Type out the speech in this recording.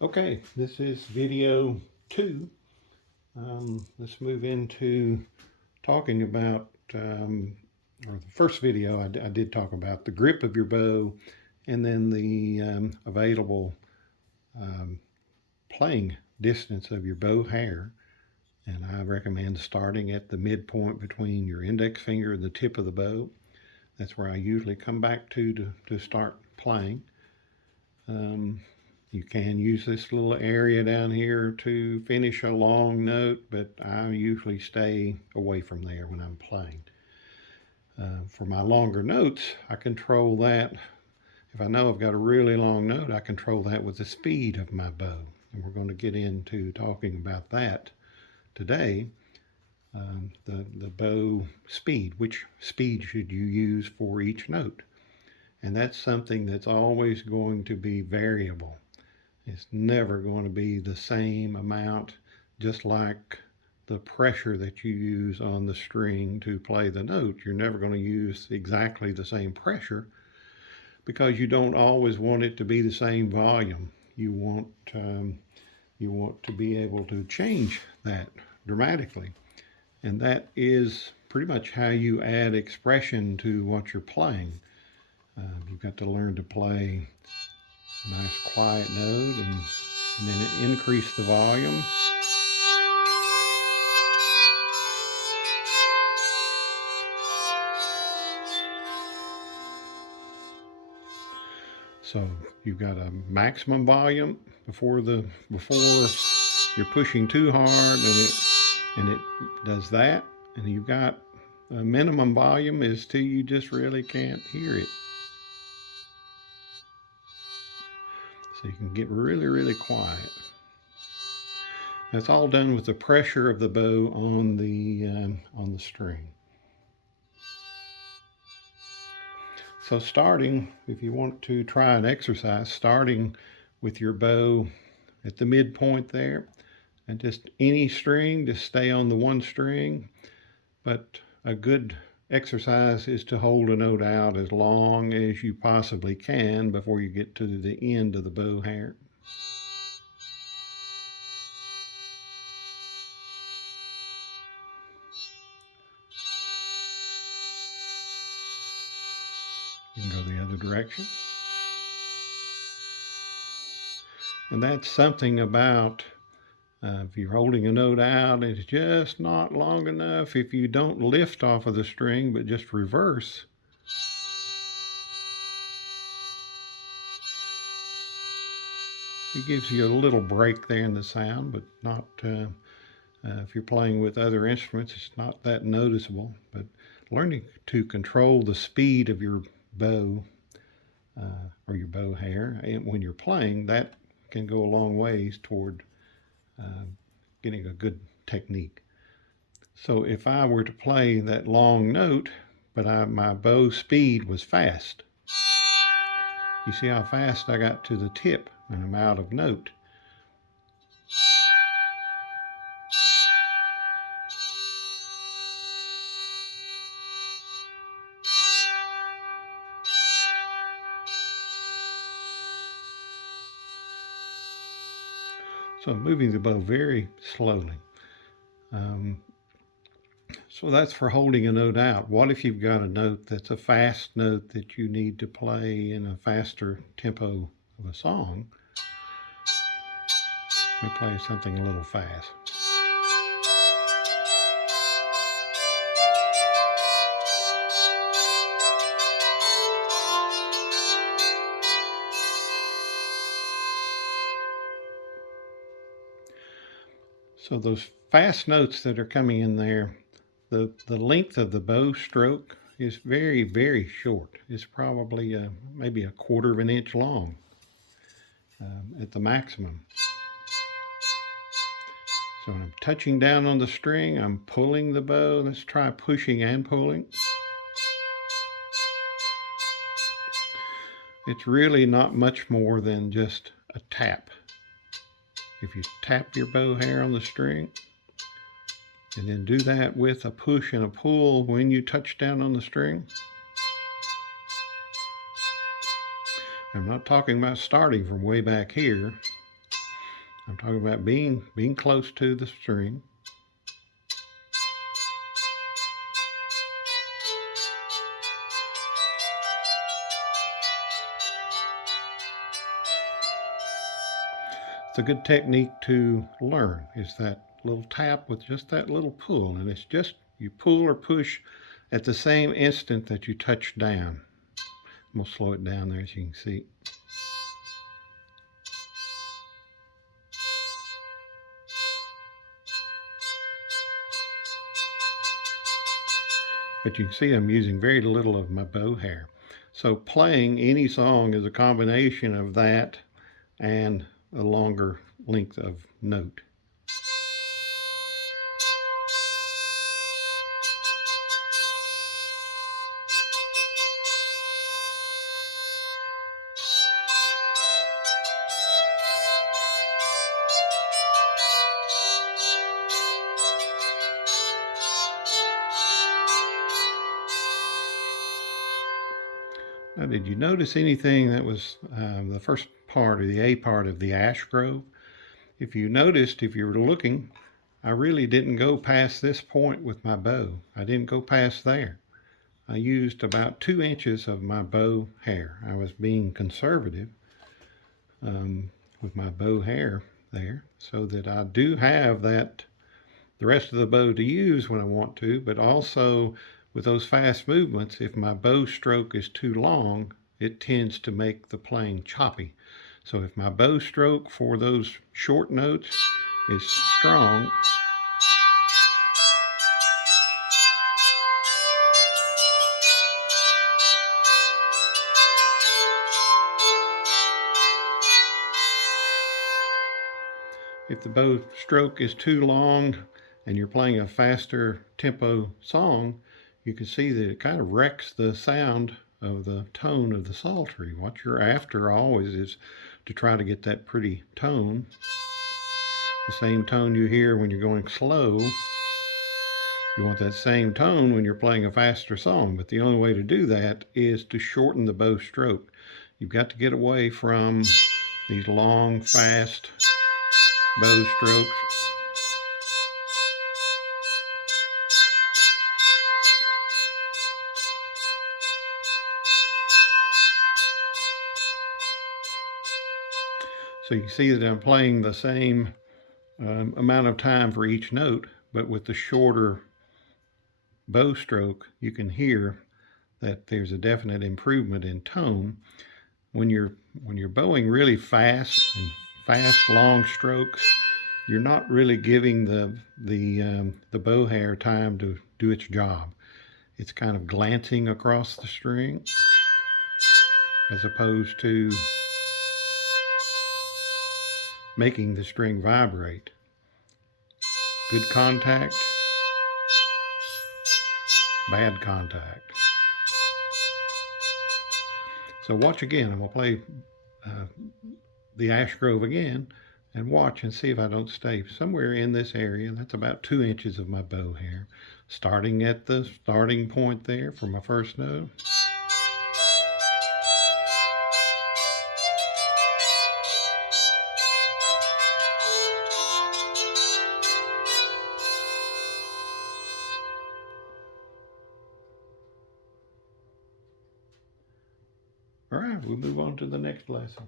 Okay, this is video 2. Let's move into talking about, or the first video I did talk about the grip of your bow and then the available um, playing distance of your bow hair. And I recommend starting at the midpoint between your index finger and the tip of the bow. That's where I usually come back to start playing. You can use this little area down here to finish a long note, but I usually stay away from there when I'm playing. For my longer notes, I control that. If I know I've got a really long note, I control that with the speed of my bow. And we're going to get into talking about that today. The bow speed, which speed should you use for each note? And that's something that's always going to be variable. It's never going to be the same amount, just like the pressure that you use on the string to play the note. You're never going to use exactly the same pressure because you don't always want it to be the same volume. You want to be able to change that dramatically. And that is pretty much how you add expression to what you're playing. You've got to learn to play a nice quiet note and then increase the volume. So you've got a maximum volume before you're pushing too hard, and it does that, and you've got a minimum volume is till you just really can't hear it. So you can get really quiet. That's all done with the pressure of the bow on the string. So starting, if you want to try an exercise, starting with your bow at the midpoint there, and just any string, just stay on the one string. But a good exercise is to hold a note out as long as you possibly can before you get to the end of the bow hair. You can go the other direction. And that's something about if you're holding a note out, it's just not long enough. If you don't lift off of the string, but just reverse, it gives you a little break there in the sound, but not, if you're playing with other instruments, it's not that noticeable. But learning to control the speed of your bow or your bow hair and when you're playing, that can go a long ways toward getting a good technique. So if I were to play that long note, but my bow speed was fast, you see how fast I got to the tip and I'm out of note. So I'm moving the bow very slowly. So that's for holding a note out. What if you've got a note that's a fast note that you need to play in a faster tempo of a song? Let me play something a little fast. So those fast notes that are coming in there, the length of the bow stroke is very short. It's probably maybe a quarter of an inch long at the maximum. So when I'm touching down on the string, I'm pulling the bow. Let's try pushing and pulling. It's really not much more than just a tap. If you tap your bow hair on the string, and then do that with a push and a pull when you touch down on the string. I'm not talking about starting from way back here. I'm talking about being close to the string. It's a good technique to learn, is that little tap with just that little pull, and it's just you pull or push at the same instant that you touch down. I'm gonna slow it down there so you can see. But you can see I'm using very little of my bow hair. So playing any song is a combination of that and a longer length of note. Now, did you notice anything that was the first part, or the A part of the ash grove? If you noticed, if you were looking, I really didn't go past this point with my bow. I didn't go past there. I used about 2 inches of my bow hair. I was being conservative with my bow hair there, so that I do have that the rest of the bow to use when I want to, but also with those fast movements, if my bow stroke is too long, it tends to make the playing choppy. So if my bow stroke for those short notes is strong, if the bow stroke is too long and you're playing a faster tempo song, you can see that it kind of wrecks the sound of the tone of the psaltery. What you're after always is to try to get that pretty tone, the same tone you hear when you're going slow. You want that same tone when you're playing a faster song, but the only way to do that is to shorten the bow stroke. You've got to get away from these long, fast bow strokes. So you see that I'm playing the same amount of time for each note, but with the shorter bow stroke, you can hear that there's a definite improvement in tone. When you're bowing really fast and fast long strokes, you're not really giving the bow hair time to do its job. It's kind of glancing across the string as opposed to making the string vibrate. Good contact, bad contact. So watch again. I'm going to play the ash grove again and watch and see if I don't stay somewhere in this area. That's about 2 inches of my bow hair. Starting at the starting point there for my first note. All right, we'll move on to the next lesson.